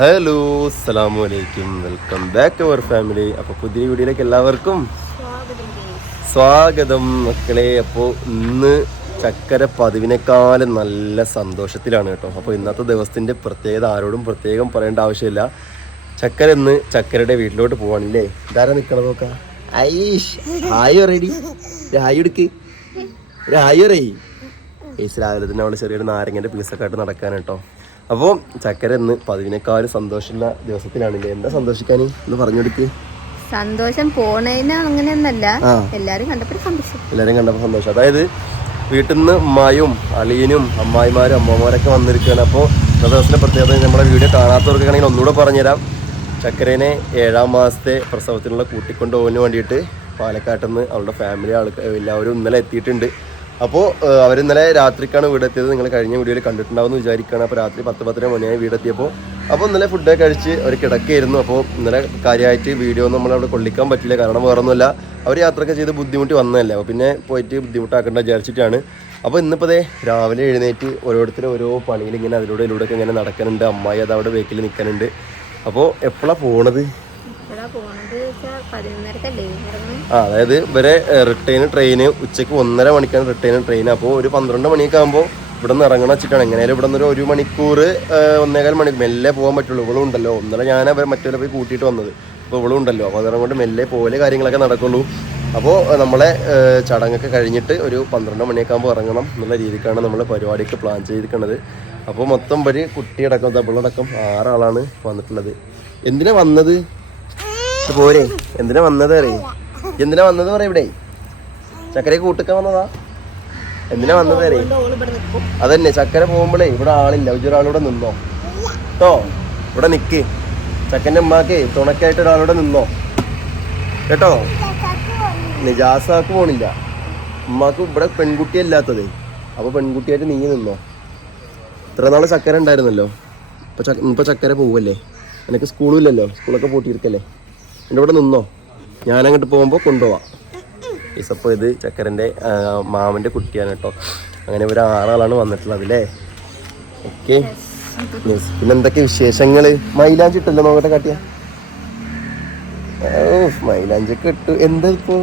Hello അസ്സലാമു അലൈക്കും. Welcome back our family. അപ്പോൾ പുതിയ വീഡിയോയിലേക്ക് എല്ലാവർക്കും സ്വാഗതം മക്കളെ. അപ്പോൾ ഇന്ന് ചക്കര പതിവിനേക്കാളും നല്ല സന്തോഷത്തിലാണ് കേട്ടോ. അപ്പോൾ ഇന്നത്തെ ദിവസത്തിന്റെ പ്രത്യേകത ആരോടും പ്രത്യേകം പറയേണ്ട ആവശ്യമില്ല. ചക്കര ഇന്ന് ചക്കരയുടെ വീട്ടിലോട്ട് പോവാണില്ലേ? ഇതാരാ നിൽക്കണം നോക്കാം? ഐഷ് ഹായ് റെഡി ഹായ് എടുക്ക് ഒരു ഹായ് പറയ്. ഏസ് രാവിലെ തന്നെ അവൾ ചെറിയൊരു നാരങ്ങന്റെ പീസൊക്കെ ആയിട്ട് നടക്കാൻ കേട്ടോ. അപ്പോൾ ചക്കര ഇന്ന് പതിവിനേക്കാളും സന്തോഷമുള്ള ദിവസത്തിലാണല്ലേ? എന്താ സന്തോഷിക്കാൻ എന്ന് പറഞ്ഞു കൊടുക്ക്. സന്തോഷം പോണേന് അങ്ങനെയൊന്നല്ല. എല്ലാരും കണ്ടപ്പോൾ സന്തോഷം. എല്ലാവരും കണ്ടപ്പോൾ സന്തോഷം. അതായത് വീട്ടിൽ നിന്ന് ഉമ്മായും അളിയനും അമ്മായിമാരും അമ്മമാരൊക്കെ വന്നിരിക്കുകയാണ്. അപ്പോൾ ഇന്നത്തെ ദിവസത്തിന്റെ പ്രത്യേകത നമ്മുടെ വീഡിയോ കാണാത്തവർക്കാണെങ്കിൽ ഒന്നുകൂടെ പറഞ്ഞുതരാം. ചക്കരേനെ ഏഴാം മാസത്തെ പ്രസവത്തിനുള്ള കൂട്ടിക്കൊണ്ടുപോകുന്നതിന് വേണ്ടിയിട്ട് പാലക്കാട്ടിൽ നിന്ന് അവളുടെ ഫാമിലി ആൾക്ക് എല്ലാവരും ഇന്നലെ എത്തിയിട്ടുണ്ട്. അപ്പോൾ അവർ ഇന്നലെ രാത്രിക്കാണ് വീടെത്തിയത്. നിങ്ങൾ കഴിഞ്ഞ വീഡിയോയിൽ കണ്ടിട്ടുണ്ടാവും എന്ന് വിചാരിക്കുകയാണ്. അപ്പോൾ രാത്രി പത്ത് പത്തര മണിയായി വീടെത്തിയപ്പോൾ അപ്പോൾ ഇന്നലെ ഫുഡൊക്കെ കഴിച്ച് അവർ കിടക്കുകയായിരുന്നു. അപ്പോൾ ഇന്നലെ കാര്യമായിട്ട് വീഡിയോ ഒന്നും നമ്മളവിടെ കൊള്ളിക്കാൻ പറ്റില്ല കാരണം വേറൊന്നുമില്ല. അവർ യാത്രയൊക്കെ ചെയ്ത് ബുദ്ധിമുട്ട് വന്നതല്ലേ. അപ്പോൾ പിന്നെ പോയിട്ട് ബുദ്ധിമുട്ടാക്കേണ്ട വിചാരിച്ചിട്ടാണ്. അപ്പോൾ ഇന്നിപ്പോൾ ദേ രാവിലെ എഴുന്നേറ്റ് ഓരോരുത്തരും ഓരോ പണിയിൽ ഇങ്ങനെ അതിലൂടെ ഇതിലൂടെയൊക്കെ ഇങ്ങനെ നടക്കുന്നുണ്ട്. അമ്മായി അത് അവിടെ ബേക്കിൽ നിൽക്കുന്നുണ്ട് അപ്പോൾ എപ്പോഴാണ് പോണത്? ആ അതായത് ഇവരെ റിട്ടേൺ ട്രെയിന് ഉച്ചയ്ക്ക് ഒന്നര മണിക്കാണ് റിട്ടേൺ ട്രെയിൻ അപ്പോൾ ഒരു പന്ത്രണ്ട് മണിയൊക്കെ ആകുമ്പോൾ ഇവിടെ നിന്ന് ഇറങ്ങണം വെച്ചിട്ടാണ്. എങ്ങനെയാലും ഇവിടെ നിന്ന് ഒരു മണിക്കൂർ ഒന്നേകാൽ മണിക്കൂർ മെല്ലെ പോകാൻ പറ്റുള്ളൂ. ഇവളും ഉണ്ടല്ലോ. ഒന്നര ഞാൻ അവർ മറ്റവരെ പോയി കൂട്ടിയിട്ട് വന്നത്. അപ്പോൾ ഇവളും ഉണ്ടല്ലോ. അപ്പോൾ അതുകൊണ്ട് കൊണ്ട് മെല്ലെ പോലെ കാര്യങ്ങളൊക്കെ നടക്കുള്ളൂ. അപ്പോൾ നമ്മളെ ചടങ്ങൊക്കെ കഴിഞ്ഞിട്ട് ഒരു പന്ത്രണ്ട് മണിയൊക്കെ ആകുമ്പോൾ ഇറങ്ങണം എന്നുള്ള രീതിക്കാണ് നമ്മൾ പരിപാടിക്ക് പ്ലാൻ ചെയ്തിരിക്കുന്നത് അപ്പോൾ മൊത്തം ഒരു കുട്ടിയടക്കം തപ്പിളടക്കം ആറാളാണ് വന്നിട്ടുള്ളത്. എന്തിനാ വന്നത്? പോരെ. എന്തിനാ വന്നത് അറിയേ? എന്തിനാ വന്നത് പറയാ ഇവിടെ. ചക്കര കൂട്ടിക്കാൻ വന്നതാ. എന്തിനാ വന്നത് അറിയേ? അതന്നെ ചക്കര പോകുമ്പോഴേ ഇവിടെ ആളില്ല. ഒരാളിവിടെ നിന്നോ? കേട്ടോ ഇവിടെ നിക്ക്. ചക്കന്റെ ഉമ്മാക്ക് തുണക്കായിട്ട് ഒരാളിവിടെ നിന്നോ? കേട്ടോ? നിജാസാക്ക് പോണില്ല. ഉമ്മാക്ക് ഇവിടെ പെൺകുട്ടിയല്ലാത്തതേ അപ്പൊ പെൺകുട്ടിയായിട്ട് നീ നിന്നോ? ഇത്ര നാൾ ചക്കര ഉണ്ടായിരുന്നല്ലോ. ഇപ്പൊ ചക്കര പോവല്ലേ? എനിക്ക് സ്കൂളും ഇല്ലല്ലോ? സ്കൂളൊക്കെ പൂട്ടിയിരിക്കല്ലേ? എന്റെ ഇവിടെ നിന്നോ? ഞാനങ്ങോട്ട് പോകുമ്പോൾ കൊണ്ടുപോവാം. ഈസപ്പോൾ ഇത് ചക്കരന്റെ മാമന്റെ കുട്ടിയാണ് കേട്ടോ. അങ്ങനെ ഒരു ആറാളാണ് വന്നിട്ടുള്ളത് അല്ലേ? ഓക്കെ. പിന്നെ എന്തൊക്കെ വിശേഷങ്ങൾ മൈലാഞ്ചി ഇട്ടല്ലോ നോക്കട്ടെ കാട്ടിയ? മൈലാഞ്ചൊക്കെ ഇട്ടു. എന്താ ഇപ്പോ?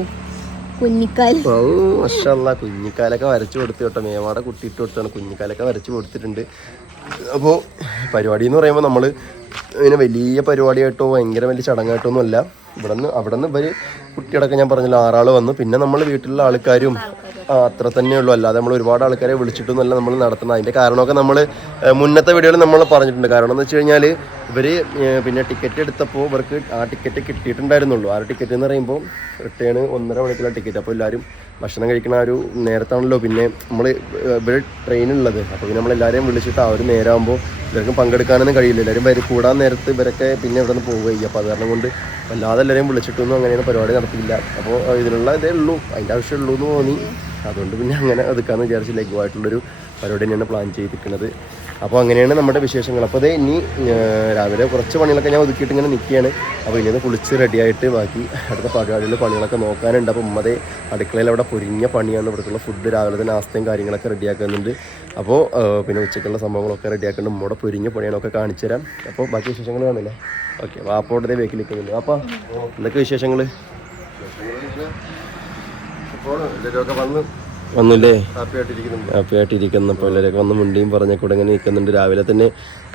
കുഞ്ഞിക്കാൽ ഓ മഷല്ല കുഞ്ഞിക്കാലൊക്കെ വരച്ചു കൊടുത്തു കേട്ടോ. മേമാടെ കുട്ടിയിട്ട് കൊടുത്താണ്. കുഞ്ഞിക്കാലൊക്കെ വരച്ചു കൊടുത്തിട്ടുണ്ട്. അപ്പോൾ പരിപാടി എന്ന് പറയുമ്പോൾ നമ്മൾ ഇങ്ങനെ വലിയ പരിപാടിയായിട്ടോ ഭയങ്കര വലിയ ചടങ്ങായിട്ടോ ഒന്നും അല്ല ഇവിടെ നിന്ന് അവിടെ നിന്ന് ഇവർ കുട്ടിയടക്കം ഞാൻ പറഞ്ഞല്ലോ ആറാൾ വന്നു. പിന്നെ നമ്മൾ വീട്ടിലുള്ള ആൾക്കാരും അത്ര തന്നെ ഉള്ളൂ. അല്ലാതെ നമ്മൾ ഒരുപാട് ആൾക്കാരെ വിളിച്ചിട്ടൊന്നുമല്ല നമ്മൾ നടത്തുന്നത്. അതിന്റെ കാരണമൊക്കെ നമ്മൾ മുന്നത്തെ വീഡിയോയിൽ നമ്മൾ പറഞ്ഞിട്ടുണ്ട്. കാരണം എന്ന് വെച്ച് കഴിഞ്ഞാൽ ഇവർ പിന്നെ ടിക്കറ്റ് എടുത്തപ്പോൾ ഇവർക്ക് ആ ടിക്കറ്റ് കിട്ടിയിട്ടുണ്ടായിരുന്നുള്ളൂ. ആ ടിക്കറ്റ് എന്ന് പറയുമ്പോൾ റിട്ടേൺ ഒന്നര മണിക്കുള്ള ടിക്കറ്റ്. അപ്പോൾ എല്ലാവരും ഭക്ഷണം കഴിക്കുന്ന ആ ഒരു നേരത്താണല്ലോ പിന്നെ നമ്മൾ ഇവിടെ ട്രെയിനുള്ളത് അപ്പോൾ പിന്നെ നമ്മളെല്ലാവരെയും വിളിച്ചിട്ട് ആ ഒരു നേരമാകുമ്പോൾ ഇവർക്കും പങ്കെടുക്കാനൊന്നും കഴിയില്ല. എല്ലാവരും വരും കൂടാൻ നേരത്ത് ഇവരൊക്കെ പിന്നെ ഇവിടെ നിന്ന് പോവുകയും അപ്പോൾ അത് കാരണം കൊണ്ട് വല്ലാതെ എല്ലാവരെയും വിളിച്ചിട്ടൊന്നും അങ്ങനെയൊന്നും പരിപാടി നടത്തിയില്ല. അപ്പോൾ ഇതിനുള്ള ഇതേ ഉള്ളൂ. അതിന്റെ ആവശ്യമുള്ളൂ എന്ന് തോന്നി. അതുകൊണ്ട് പിന്നെ അങ്ങനെ ഒതുക്കാന്ന് വിചാരിച്ച് ലഘുവായിട്ടുള്ളൊരു പരിപാടി തന്നെയാണ് പ്ലാൻ ചെയ്തിരിക്കുന്നത്. അപ്പോൾ അങ്ങനെയാണ് നമ്മുടെ വിശേഷങ്ങൾ. അപ്പോൾ അതേ ഇനി രാവിലെ കുറച്ച് പണികളൊക്കെ ഞാൻ ഒതുക്കിയിട്ട് ഇങ്ങനെ നിൽക്കുകയാണ്. അപ്പോൾ ഇനി ഒന്ന് കുളിച്ച് റെഡിയായിട്ട് ബാക്കി അടുത്ത പരിപാടിയിൽ പണികളൊക്കെ നോക്കാനുണ്ട്. അപ്പോൾ ഉമ്മതേ അടുക്കളയിൽ അവിടെ പൊരിഞ്ഞ പണിയാണ്. ഇവിടേക്കുള്ള ഫുഡ് രാവിലെ തന്നെ ആസ്തയും കാര്യങ്ങളൊക്കെ റെഡിയാക്കുന്നുണ്ട് അപ്പോൾ പിന്നെ ഉച്ചയ്ക്കുള്ള സംഭവങ്ങളൊക്കെ റെഡിയാക്കുന്നുണ്ട് ഉമ്മയുടെ പൊരിഞ്ഞ പണിയാണൊക്കെ കാണിച്ചു തരാം. അപ്പോൾ ബാക്കി വിശേഷങ്ങൾ കാണില്ലേ ഓക്കെ വാപ്പോടെ ബേക്കിൽ നിൽക്കുന്നുണ്ട് അപ്പോൾ എന്തൊക്കെ വിശേഷങ്ങൾ? വന്നു വന്നില്ലേ? ഹാപ്പി പിള്ളേരൊക്കെ എല്ലാവരൊക്കെ വന്ന് മുണ്ടിയും പറഞ്ഞ കൂടെ ഇങ്ങനെ നിൽക്കുന്നുണ്ട് രാവിലെ തന്നെ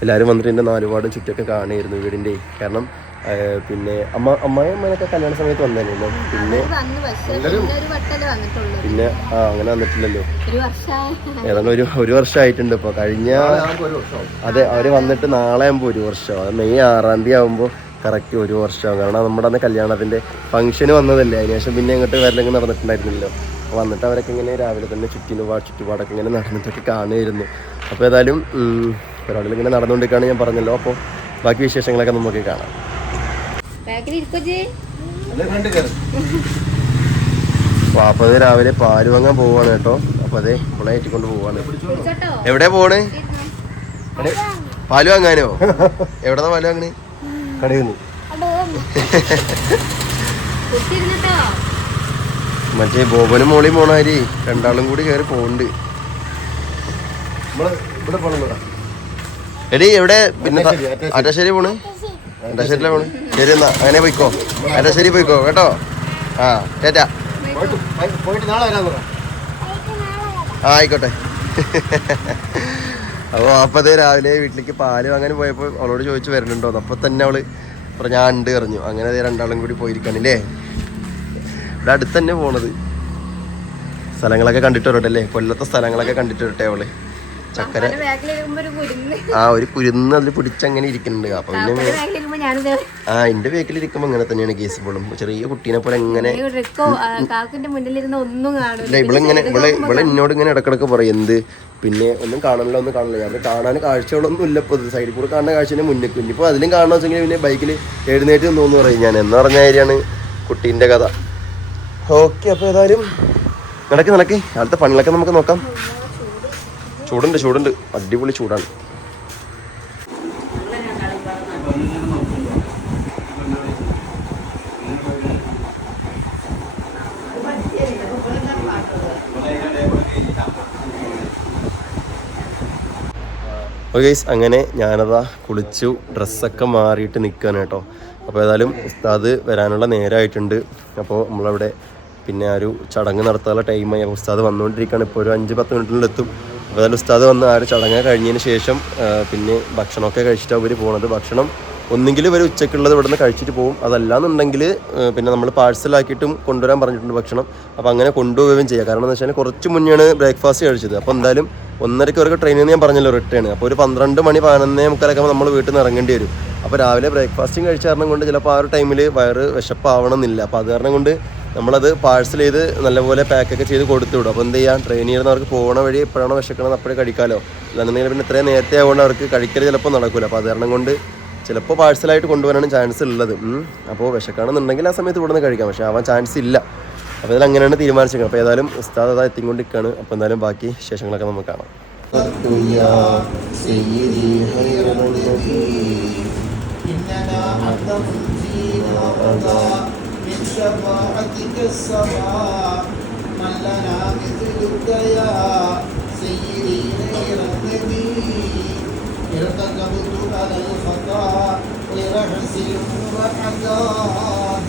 എല്ലാവരും വന്നിട്ട് എന്റെ നാലുപാട് ചുറ്റൊക്കെ കാണുമായിരുന്നു വീടിന്റെ. കാരണം പിന്നെ അമ്മ അമ്മായി അമ്മയൊക്കെ കല്യാണ സമയത്ത് വന്നതല്ലോ പിന്നെ വന്ന് പിന്നെ ഒരു വട്ടല്ലേ വന്നിട്ടുള്ളൂ. പിന്നെ ആ അങ്ങനെ വന്നിട്ടില്ലല്ലോ. ഒരു വർഷം ഏതാണ്ട് ഒരു ഒരു വർഷമായിട്ടുണ്ട് ഇപ്പോൾ കഴിഞ്ഞ അതെ അവർ വന്നിട്ട് നാളെ ആകുമ്പോൾ ഒരു വർഷം മെയ് ആറാം തീയതി ആകുമ്പോൾ കറക്റ്റ് ഒരു വർഷം കാരണം നമ്മുടെ അന്ന് കല്യാണത്തിന്റെ ഫംഗ്ഷന് വന്നതല്ലേ. അതിനുശേഷം പിന്നെ ഇങ്ങോട്ട് വരലെങ്കിൽ നടന്നിട്ടുണ്ടായിരുന്നില്ലല്ലോ. വന്നിട്ട് അവരൊക്കെ ഇങ്ങനെ രാവിലെ തന്നെ ചുറ്റിനുപാട് ചുറ്റുപാടൊക്കെ ഇങ്ങനെ നടന്നിട്ടൊക്കെ കാണുമായിരുന്നു അപ്പോൾ ഏതായാലും ഒരാളിൽ ഇങ്ങനെ നടന്നുകൊണ്ടിരിക്കുകയാണ് ഞാൻ പറഞ്ഞല്ലോ. അപ്പോൾ ബാക്കി വിശേഷങ്ങളൊക്കെ നമുക്ക് കാണാം. അപ്പോൾ അപ്പോൾ അത് രാവിലെ പാൽ വാങ്ങാൻ പോവാണ് കേട്ടോ. അപ്പോൾ അതെ ഇവിടെ ഏറ്റിക്കൊണ്ട് പോവാണ് എവിടെ പോണ്? പാൽ വാങ്ങാനോ? എവിടെന്നാ പാൽ വാങ്ങണേ? കടയിൽ നിന്ന്. മറ്റേ ബോബനും മോളിയും പോണാരി രണ്ടാളും കൂടി കയറി പോണ്ട് നമ്മൾ ഇവിടെ പോകണം എടി എവിടെ? പിന്നെ അറ്റശ്ശേരി പോണ്? അറ്റശ്ശേരിയിലെ പോണ്. ശരി എന്നാ അങ്ങനെ പോയിക്കോ. അറ്റശ്ശേരി പോയിക്കോ കേട്ടോ? ആ ചേറ്റാ പോയിട്ട് നാളെ വരാൻ ആ ആയിക്കോട്ടെ. അപ്പോൾ അപ്പതേ രാവിലെ വീട്ടിലേക്ക് പാൽ അങ്ങനെ പോയപ്പോൾ അവളോട് ചോദിച്ചു വരണുണ്ടോ അപ്പോൾ തന്നെ അവൾ പറഞ്ഞു ഞാൻ ഉണ്ട് പറഞ്ഞു. അങ്ങനെ ദേ രണ്ടാളും കൂടി പോയിരിക്കാണില്ലേ ഇവിടെ അടുത്ത് തന്നെ പോണത്. സ്ഥലങ്ങളൊക്കെ കണ്ടിട്ട് വരട്ടെ അല്ലേ കൊല്ലത്തെ സ്ഥലങ്ങളൊക്കെ കണ്ടിട്ട് വരട്ടെ അവൾ? ചക്കര ആ ഒരു കുരുന്ന് അതിൽ പിടിച്ചങ്ങനെ ഇരിക്കുന്നുണ്ട്. അപ്പൊ പിന്നെ ആ എന്റെ വേക്കിൽ ഇരിക്കുമ്പോ ഇങ്ങനെ തന്നെയാണ് കേസ് പോളും ചെറിയ കുട്ടീനെ പോലെ എങ്ങനെ ഇവളിങ്ങനെ ഇവൾ ഇവൾ എന്നോട് ഇങ്ങനെ ഇടക്കിടക്ക് പറയും എന്ത്? പിന്നെ ഒന്നും കാണണല്ലോ ഒന്നും കാണില്ല ഞാൻ കാണാൻ കാഴ്ചകളൊന്നും ഇല്ല ഇപ്പോൾ സൈഡിൽ കൂടെ കാണുന്ന കാഴ്ചനെ മുന്നിൽ ഇനിയിപ്പോൾ അതിലും കാണുന്ന വെച്ചെങ്കിൽ പിന്നെ ബൈക്കിൽ എഴുന്നേറ്റ് തോന്നുന്നു പറയും ഞാൻ. എന്ന് പറഞ്ഞ കാര്യമാണ് കുട്ടീന്റെ കഥ. ഓക്കെ അപ്പോൾ ഏതായാലും നടക്കി നടക്കി. അടുത്ത പണികളൊക്കെ നമുക്ക് നോക്കാം. ചൂടുണ്ട് ചൂടുണ്ട്. അടിപൊളി ചൂടാണ്. ഗൈസ് അങ്ങനെ ഞാനതാ കുളിച്ചു. ഡ്രസ്സൊക്കെ മാറിയിട്ട് നിൽക്കുകയാണ് കേട്ടോ. അപ്പോൾ ഏതായാലും ഉസ്താദ് വരാനുള്ള നേരമായിട്ടുണ്ട് അപ്പോൾ നമ്മളവിടെ പിന്നെ ആ ഒരു ചടങ്ങ് നടത്താനുള്ള ടൈമായി ഉസ്താദ് വന്നുകൊണ്ടിരിക്കുകയാണ്. ഇപ്പോൾ ഒരു അഞ്ച് പത്ത് മിനിറ്റിനുള്ളിൽ എത്തും. അപ്പോൾ അതിൽ ഉസ്താദ് വന്ന് ആ ഒരു ചടങ്ങ് കഴിഞ്ഞതിന് ശേഷം പിന്നെ ഭക്ഷണമൊക്കെ കഴിച്ചിട്ടാണ് അവർ പോണത്. ഭക്ഷണം ഒന്നെങ്കിൽ ഇവർ ഉച്ചക്കുള്ളത് ഇവിടുന്ന് കഴിച്ചിട്ട് പോകും അതല്ലാന്നുണ്ടെങ്കിൽ പിന്നെ നമ്മൾ പാഴ്സലാക്കിയിട്ടും കൊണ്ടുവരാൻ പറഞ്ഞിട്ടുണ്ട് ഭക്ഷണം. അപ്പോൾ അങ്ങനെ കൊണ്ടുപോവുകയും ചെയ്യുക കാരണം എന്ന് വെച്ചാൽ കുറച്ച് മുന്നെയാണ് ബ്രേക്ക്ഫാസ്റ്റ് കഴിച്ചത്. അപ്പോൾ എന്തായാലും ഒന്നരയ്ക്ക് അവർക്ക് ട്രെയിനിൽ നിന്ന് ഞാൻ പറഞ്ഞല്ലോ റിട്ടേൺ അപ്പോൾ ഒരു പന്ത്രണ്ട് മണി പതിനൊന്നേ മുക്കാലൊക്കെ നമ്മൾ വീട്ടിൽ നിന്ന് ഇറങ്ങേണ്ടി വരും. അപ്പോൾ രാവിലെ ബ്രേക്ക്ഫാസ്റ്റും കഴിച്ച കാരണം കൊണ്ട് ചിലപ്പോൾ ആ ഒരു ടൈമിൽ വയറ് വിശപ്പാവണമെന്നില്ല. അപ്പോൾ അത് കാരണം കൊണ്ട് നമ്മളത് പാഴ്സൽ ചെയ്ത് നല്ലപോലെ പാക്കൊക്കെ ചെയ്ത് കൊടുത്തു വിടും അപ്പോൾ എന്ത് ചെയ്യാം ട്രെയിനിൽ നിന്ന് അവർക്ക് പോകണ വഴി എപ്പോഴാണോ വിശക്കണത് അപ്പോഴേ കഴിക്കാമല്ലോ അല്ലാന്നുണ്ടെങ്കിൽ പിന്നെ ഇത്രയും നേരത്തെ ആവുകൊണ്ട് അവർക്ക് കഴിക്കൽ ചിലപ്പോൾ നടക്കില്ല അപ്പോൾ അത് കാരണം കൊണ്ട് ചിലപ്പോൾ പാഴ്സലായിട്ട് കൊണ്ടുവരാനും ചാൻസ് ഉള്ളത് ഉം. അപ്പോൾ വിശക്കാണെന്നുണ്ടെങ്കിൽ ആ സമയത്ത് ഇവിടെ നിന്ന് കഴിക്കാം പക്ഷേ ആവാൻ ചാൻസ് ഇല്ല അപ്പോൾ ഇതിൽ അങ്ങനെയാണ് തീരുമാനിച്ചത് അപ്പോൾ ഏതായാലും ഉസ്താദ് അതാ എത്തിക്കൊണ്ടിരിക്കുകയാണ് അപ്പോൾ എന്തായാലും ബാക്കി വിശേഷങ്ങളൊക്കെ നമുക്ക് കാണാം إننا أنت فينا رضا من شفاعتك السماء من لنا مثلك يا سيدي غير النبي ارتكبت على الخطا غير حسن وعذاب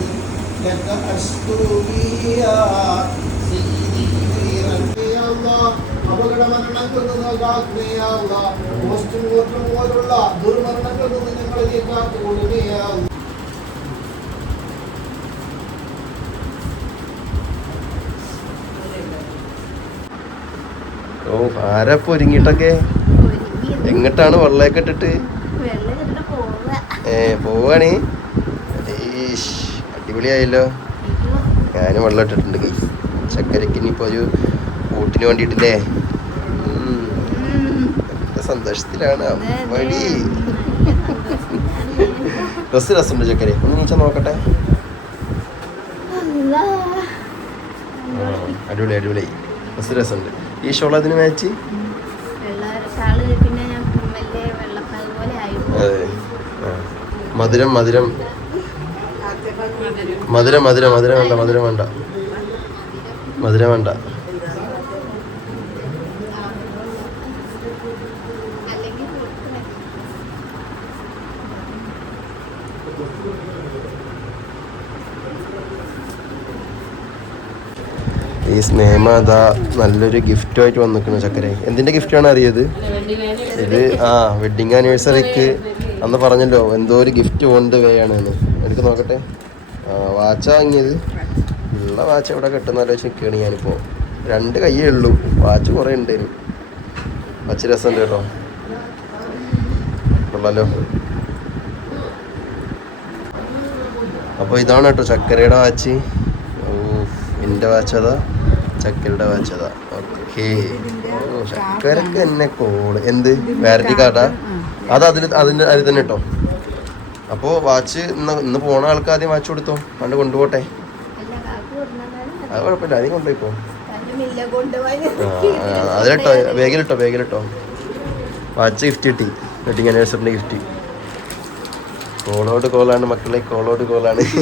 لك أشكو به يا سيدي غير النبي يا الله അപകട മരണങ്ങളിൽ നിന്ന് കാക്കുകയാവുക പോസ്റ്റും വോട്ടും പോലുള്ള ദുർമരണങ്ങളിൽ നിന്ന് ഞങ്ങളെ കാത്തുകൊള്ളുകയാവുക ഓ ആരാ പൊരുങ്ങിട്ടൊക്കെ എങ്ങോട്ടാണ് വെള്ളമൊക്കെ ഇട്ടിട്ട്? ഏ പോവാണ്? അടിപൊളിയായല്ലോ. ഞാനും വെള്ളം ഇട്ടിട്ടുണ്ട് കൈ. ചക്കരക്ക് ഇനിയിപ്പോ ഒരു കൂട്ടിന് വേണ്ടിയിട്ടില്ലേ. നല്ല സന്തോഷത്തിലാണ്. അമ്മടി ഡ്രസ് രസമുണ്ട് ചക്കരെ. ഒന്ന് നീച്ച നോക്കട്ടെ. അടിപൊളി അടിപൊളി. ഡ്രസ് രസമുണ്ട്. ഈ ഷോൾ അതിന് മാച്ച്. മധുരം മധുരം. മധുരം മധുരം മധുരം വേണ്ട മധുരം വേണ്ട. മധുരം വേണ്ട. ഈ സ്നേഹ അതാ നല്ലൊരു ഗിഫ്റ്റുമായിട്ട് വന്നിരിക്കുന്നു ചക്കര. എന്തിന്റെ ഗിഫ്റ്റാണ് അറിയത്? ഇത് ആ വെഡിങ് ആനിവേഴ്സറിക്ക് അന്ന് പറഞ്ഞല്ലോ എന്തോ ഒരു ഗിഫ്റ്റ് കൊണ്ട് വേയാണ് എടുക്ക് നോക്കട്ടെ. വാച്ച വാങ്ങിയത്? ഉള്ള വാച്ച് ഇവിടെ കിട്ടുന്നല്ലോ ചെക്കാണ് ഞാനിപ്പോൾ രണ്ട് കൈയേ ഉള്ളൂ. വാച്ച് കുറേ ഉണ്ടേനു വാച്ച് രസമുണ്ട് കേട്ടോ. കൊള്ളാലോ. അപ്പോൾ ഇതാണ് കേട്ടോ ചക്കരയുടെ വാച്ച്. എന്റെ വാച്ച് അതാ. ചക്കരയുടെ വെച്ചതാ. ഓക്കേ. ഓ ചക്കരക്ക് എന്നെ കോൾ. എന്ത്? വാരണ്ടി കാർഡാ അത് അതിൽ അതിന്റെ അതിൽ തന്നെ കേട്ടോ അപ്പോൾ വാച്ച് ഇന്ന് ഇന്ന് പോണ ആൾക്ക് ആദ്യം വാച്ച് കൊടുത്തോ? പണ്ട് കൊണ്ടുപോട്ടെ. അത് കുഴപ്പമില്ല. ആദ്യം കൊണ്ടുപോയിക്കോ. അതിലിട്ടോ ബാഗിലിട്ടോ ബാഗിലിട്ടോ. വാച്ച് ഗിഫ്റ്റ് കിട്ടി. വെഡിങ് ആനിവേഴ്സറിന്റെ ഗിഫ്റ്റ് കോളോട് കോളാണ് മക്കളെ. കോളോട് കോളാണ്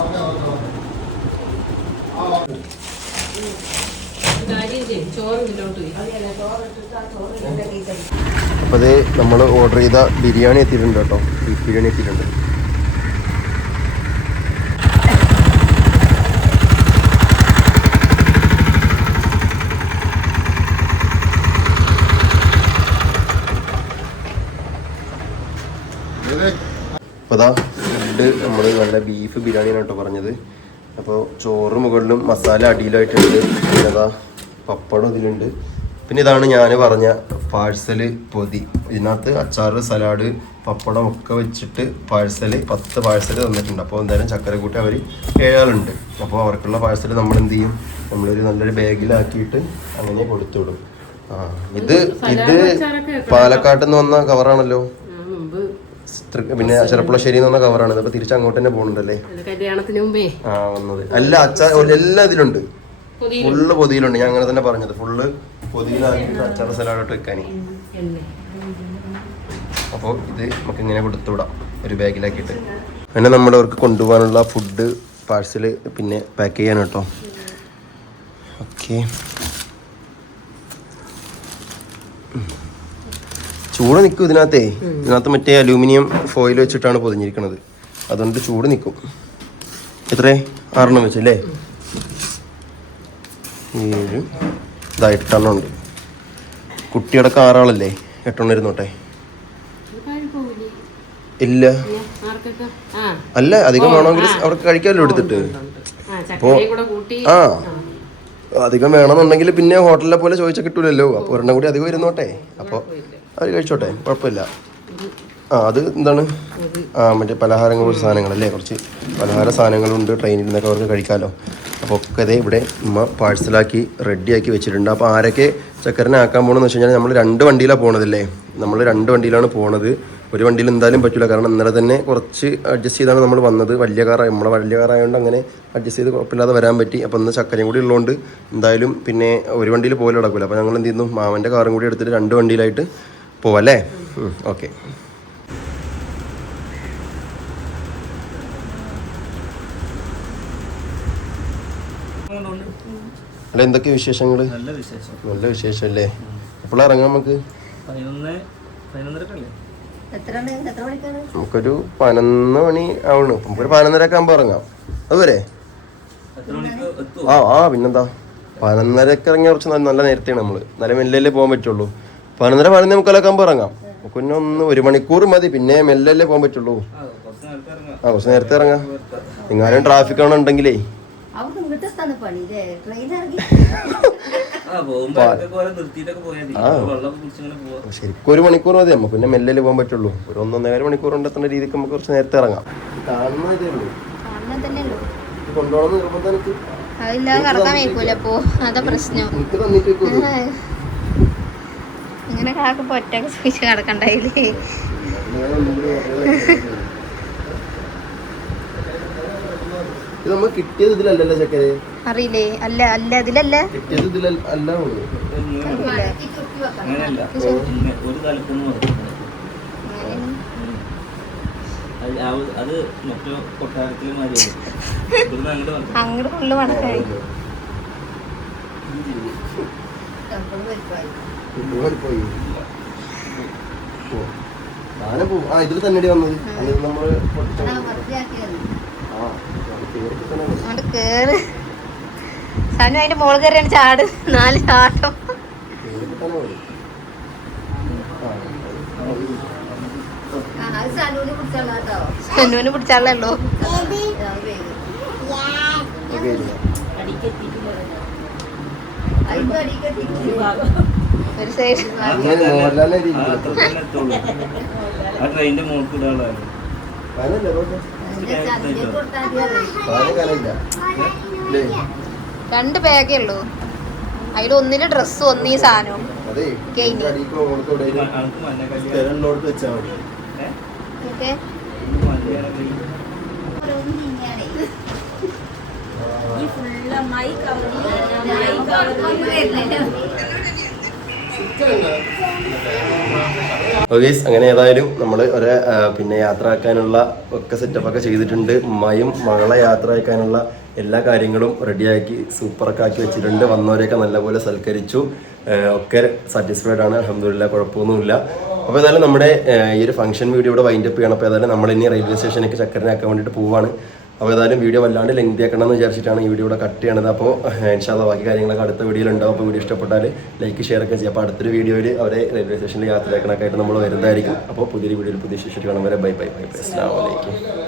ഓക്കെ ഓക്കെ അപ്പോൾ നമ്മൾ ഓർഡർ ചെയ്ത ബിരിയാണി എത്തിയിട്ടുണ്ട് കേട്ടോ. ബീഫ് ബിരിയാണി എത്തിയിട്ടുണ്ട്. നമ്മൾ നല്ല ബീഫ് ബിരിയാണിയാണ് കേട്ടോ പറഞ്ഞത്. അപ്പോൾ ചോറ് മുകളിലും മസാല അടിയിലായിട്ടുണ്ട്. പിന്നെ അതാ പപ്പടം ഇതിലുണ്ട്. പിന്നെ ഇതാണ് ഞാൻ പറഞ്ഞ പാഴ്സൽ പൊതി. ഇതിനകത്ത് അച്ചാറ് സലാഡ് പപ്പടം ഒക്കെ വെച്ചിട്ട് പാഴ്സൽ പത്ത് പാഴ്സൽ തന്നിട്ടുണ്ട്. അപ്പോൾ എന്തായാലും ചക്കര കൂട്ടി അവർ ഏഴാളുണ്ട്. അപ്പോൾ അവർക്കുള്ള പാഴ്സൽ നമ്മൾ എന്ത് ചെയ്യും? നമ്മളൊരു നല്ലൊരു ബാഗിലാക്കിയിട്ട് അങ്ങനെ കൊടുത്തു വിടും. ആ ഇത് ഇത് പാലക്കാട്ടിൽ നിന്ന് വന്ന കവറാണല്ലോ. പിന്നെ ചെറുപ്പുളശ്ശേരി എന്ന് പറഞ്ഞ കവറാണ്. ഇതിപ്പോ തിരിച്ച് അങ്ങോട്ട് തന്നെ മുമ്പേ. ആ വന്നത്. അല്ല അച്ചാർ എല്ലാ ഇതിലുണ്ട്. ഫുള്ള് പൊതിയിലുണ്ട്. ഞാൻ അങ്ങനെ തന്നെ പറഞ്ഞത്. ഫുള്ള് വെക്കാനേ. അപ്പോൾ ഇത് നമുക്ക് ഇങ്ങനെ കൊടുത്തുവിടാം. ഒരു ബാഗിലാക്കിയിട്ട്. പിന്നെ നമ്മുടെ അവർക്ക് കൊണ്ടുപോകാനുള്ള ഫുഡ് പാഴ്സൽ പിന്നെ പാക്ക് ചെയ്യാൻ കേട്ടോ. ഓക്കെ ചൂട് നിൽക്കും ഇതിനകത്തെ. ഇതിനകത്ത് മറ്റേ അലൂമിനിയം ഫോയിൽ വെച്ചിട്ടാണ് പൊതിഞ്ഞിരിക്കുന്നത് അതുകൊണ്ട് ചൂട് നിൽക്കും എത്രേ? ആറെണ്ണം വെച്ചല്ലേ? ഏഴ്. ഇതാ എട്ടെണ്ണം ഉണ്ട് കുട്ടിയുടെ കാറാളല്ലേ? എട്ടെണ്ണം ഇരുന്നോട്ടെ ഇല്ല. അല്ല അധികം വേണമെങ്കിൽ അവർക്ക് കഴിക്കാമല്ലോ എടുത്തിട്ട്. അപ്പോ ആ. അധികം വേണമെന്നുണ്ടെങ്കിൽ പിന്നെ ഹോട്ടലിലെ പോലെ ചോദിച്ചാൽ കിട്ടൂലല്ലോ. അപ്പോൾ ഒരെണ്ണം കൂടി അധികം ഇരുന്നോട്ടെ അപ്പോൾ അവർ കഴിച്ചോട്ടെ? കുഴപ്പമില്ല. ആ അത് എന്താണ്? ആ മറ്റേ പലഹാരങ്ങൾ സാധനങ്ങളല്ലേ? കുറച്ച് പലഹാര സാധനങ്ങളുണ്ട്. ട്രെയിനിൽ നിന്നൊക്കെ അവർക്ക് കഴിക്കാമല്ലോ അപ്പോൾ ഒക്കെ അതേ ഇവിടെ ഉമ്മ പാഴ്സലാക്കി റെഡിയാക്കി വെച്ചിട്ടുണ്ട്. അപ്പോൾ ആരൊക്കെ ചക്കരനെ ആക്കാൻ പോകണമെന്ന് വെച്ച് കഴിഞ്ഞാൽ നമ്മൾ രണ്ട് വണ്ടിയിലാണ് പോണതല്ലേ? നമ്മൾ രണ്ട് വണ്ടിയിലാണ് പോണത്. ഒരു വണ്ടിയിൽ എന്തായാലും പറ്റില്ല കാരണം ഇന്നലെ തന്നെ കുറച്ച് അഡ്ജസ്റ്റ് ചെയ്താണ് നമ്മൾ വന്നത്. വലിയ കാറായി നമ്മളെ വലിയ കാറായതുകൊണ്ട് അങ്ങനെ അഡ്ജസ്റ്റ് ചെയ്ത് കുഴപ്പമില്ലാതെ വരാൻ പറ്റി. അപ്പോൾ ഇന്ന് ചക്കരയും കൂടി ഉള്ളതുകൊണ്ട് എന്തായാലും പിന്നെ ഒരു വണ്ടിയിൽ പോലും നടക്കില്ല അപ്പോൾ ഞങ്ങൾ എന്ത് ചെയ്യുന്നു മാമന്റെ കാറും കൂടി എടുത്തിട്ട് രണ്ട് വണ്ടിയിലായിട്ട് പോവാം അല്ലേ ഓക്കെ അല്ല എന്തൊക്കെ വിശേഷങ്ങൾ നല്ല വിശേഷം. നല്ല വിശേഷമല്ലേ എപ്പോഴാണ് ഇറങ്ങാം നമുക്ക്? നമുക്കൊരു പതിനൊന്ന് മണി ആവണു. നമുക്കൊരു പതിനൊന്നരക്കെ ആകുമ്പോൾ ഇറങ്ങാം. അതുവരെ? എത്ര മണിക്ക് എത്തുമോ ആ ആ പിന്നെന്താ? പതിനൊന്നരക്ക് ഇറങ്ങിയ കുറച്ച് നല്ല നല്ല നേരത്തെയാണ് നമ്മൾ നല്ല മെല്ലല്ലേ പോകാൻ പറ്റുള്ളൂ. പതിനൊന്നര പതിനൊന്ന് മുക്കാലൊക്കെ ആകുമ്പോൾ ഇറങ്ങാം. നമുക്ക് പിന്നെ ഒന്ന് ഒരു മണിക്കൂർ മതി. പിന്നെ മെല്ലല്ലേ പോകാൻ പറ്റുള്ളൂ. ആ കുറച്ച് നേരത്തെ ഇറങ്ങാം. എങ്ങാനും ട്രാഫിക് ആണോ ഉണ്ടെങ്കിലേ പണി ട്രെയിൻ ഇറങ്ങി. ശരിക്കും ഒരു മണിക്കൂർ മതി. നമുക്ക് പിന്നെ മെല്ലല്ലേ പോകാൻ പറ്റുള്ളൂ. ഒരു ഒന്നൊന്നര മണിക്കൂർ ഉണ്ടെത്തുന്ന രീതിക്ക് നമുക്ക് കുറച്ച് നേരത്തെ ഇറങ്ങാം. കാണുന്നതേ ഉള്ളൂ. കൊണ്ടുപോകണം നിർബന്ധം എനിക്ക്. അതില്ലാതെ അതാ പ്രശ്നം. ഇങ്ങനെ കാക്ക ഒറ്റയ്ക്ക് ചോദിച്ച് കിടക്കണ്ടായില്ലേ? ഇത് നമ്മൾ കിട്ടിയത് ഇതിലല്ലല്ലോ ചക്കരെ അറിയില്ലേ? അല്ല അല്ല കൊട്ടാരത്തിലെ അങ്ങോട്ട് ഫുള്ള് മടക്കായി. ആ ഇതിൽ തന്നെ വന്നത്. നമ്മൾ കേറ്. സനു അതിന്റെ മോൾ കയറിയാണ് ചാട്. നാല് ചാട്ടം സനുവിന് പിടിച്ചാളല്ലോ. ഒരു സൈഡ്. ട്രെയിനിന്റെ കാലില്ല, രണ്ട് ബാഗേ ഉള്ളൂ. അതിലൊന്നിന് ഡ്രസ്സും ഒന്നീ സാധനവും. കഴിഞ്ഞു. അങ്ങനെ ഏതായാലും നമ്മൾ ഒരു പിന്നെ യാത്ര ആക്കാനുള്ള ഒക്കെ സെറ്റപ്പ് ഒക്കെ ചെയ്തിട്ടുണ്ട്. ഉമ്മയും മകളെ യാത്ര ആക്കാനുള്ള എല്ലാ കാര്യങ്ങളും റെഡിയാക്കി സൂപ്പറൊക്കെ ആക്കി വെച്ചിട്ടുണ്ട്. വന്നവരെയൊക്കെ നല്ലപോലെ സൽക്കരിച്ചു. ഒക്കെ സാറ്റിസ്ഫൈഡ് ആണ്. അലഹമില്ല കുഴപ്പമൊന്നുമില്ല. അപ്പോൾ ഏതായാലും നമ്മുടെ ഈ ഒരു ഫംഗ്ഷൻ വീഡിയോ ഇവിടെ വൈൻഡ് അപ്പ് ചെയ്യണം. അപ്പോൾ ഏതായാലും നമ്മൾ ഇനി റെയിൽവേ സ്റ്റേഷനിലേക്ക് ചക്കരനാക്കാൻ വേണ്ടിയിട്ട് പോവാണ്. അപ്പോൾ ഏതായാലും വീഡിയോ വല്ലാണ്ട് ലെങ്തി ആക്കണം എന്ന് വിചാരിച്ചിട്ടാണ് ഈ വീഡിയോ ഇവിടെ കട്ട് ചെയ്യണത്. അപ്പോൾ ഇൻഷാല്ല ബാക്കി കാര്യങ്ങളൊക്കെ അടുത്ത വീഡിയോയിൽ ഉണ്ടാവും. അപ്പോൾ വീഡിയോ ഇഷ്ടപ്പെട്ടാൽ ലൈക്ക് ഷെയർ ഒക്കെ ചെയ്യും അപ്പോൾ അടുത്തൊരു വീഡിയോയിൽ അവരെ റെയിൽവേ സ്റ്റേഷനിൽ യാത്രയാക്കണൊക്കെ ആയിട്ട് നമ്മൾ വരുന്നതായിരിക്കും. അപ്പോൾ പുതിയൊരു വീഡിയോയിൽ പുതിയ ശേഷം കാണും വരെ ബൈ ബൈ ബൈ ബൈ. അസ്ലാം വലൈക്കും